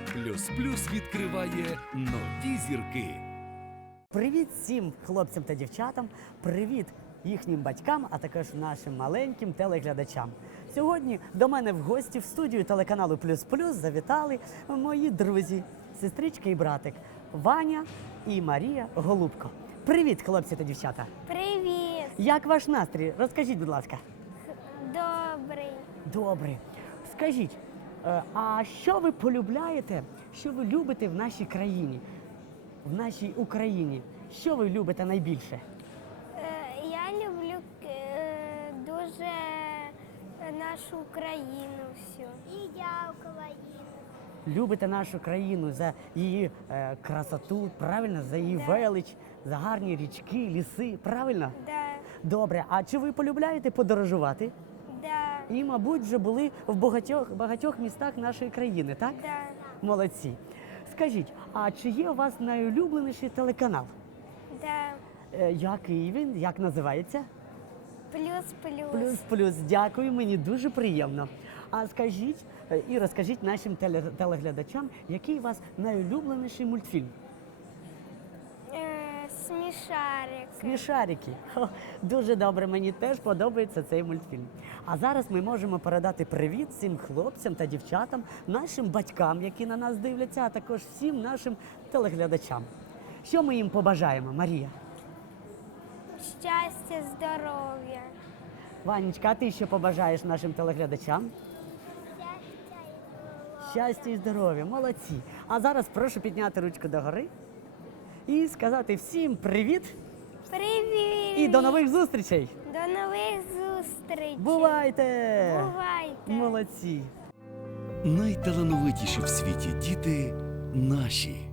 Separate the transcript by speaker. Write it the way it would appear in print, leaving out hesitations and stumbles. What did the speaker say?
Speaker 1: Плюс Плюс відкриває нові зірки.
Speaker 2: Привіт всім хлопцям та дівчатам, привіт їхнім батькам, а також нашим маленьким телеглядачам. Сьогодні до мене в гості в студію телеканалу Плюс Плюс завітали мої друзі, сестричка і братик Ваня і Марія Голубко. Привіт, хлопці та дівчата!
Speaker 3: Привіт!
Speaker 2: Як ваш настрій? Розкажіть, будь ласка.
Speaker 3: Добрий.
Speaker 2: Добре. Скажіть, а що ви полюбляєте, що ви любите в нашій країні, в нашій Україні? Що ви любите найбільше?
Speaker 3: Я люблю дуже нашу Україну всю. І я Україну.
Speaker 2: Любите нашу країну за її красоту, правильно? За її
Speaker 3: Да.
Speaker 2: велич, за гарні річки, ліси, правильно?
Speaker 3: Да,
Speaker 2: Добре, а чи ви полюбляєте подорожувати?
Speaker 3: да,
Speaker 2: І, мабуть, вже були в багатьох містах нашої країни, так?
Speaker 3: да,
Speaker 2: Молодці. Скажіть, а чи є у вас найулюбленіший телеканал?
Speaker 3: да.
Speaker 2: Який він? Як називається?
Speaker 3: Плюс.
Speaker 2: Плюс. Дякую, мені дуже приємно. А скажіть і розкажіть нашим телеглядачам, який у вас найулюбленіший мультфільм?
Speaker 3: Смішарик.
Speaker 2: Смішарики. Хо, дуже добре, мені теж подобається цей мультфільм. А зараз ми можемо передати привіт всім хлопцям та дівчатам, нашим батькам, які на нас дивляться, а також всім нашим телеглядачам. Що ми їм побажаємо, Марія?
Speaker 3: Щастя, здоров'я.
Speaker 2: Ванечка, а ти що побажаєш нашим телеглядачам? Щастя і здоров'я, молодці. А зараз прошу підняти ручку догори і сказати всім привіт
Speaker 3: Привіт!
Speaker 2: і до нових зустрічей!
Speaker 3: До нових зустрічей!
Speaker 2: Бувайте!
Speaker 3: Бувайте!
Speaker 2: Молодці!
Speaker 1: Найталановитіші в світі діти наші.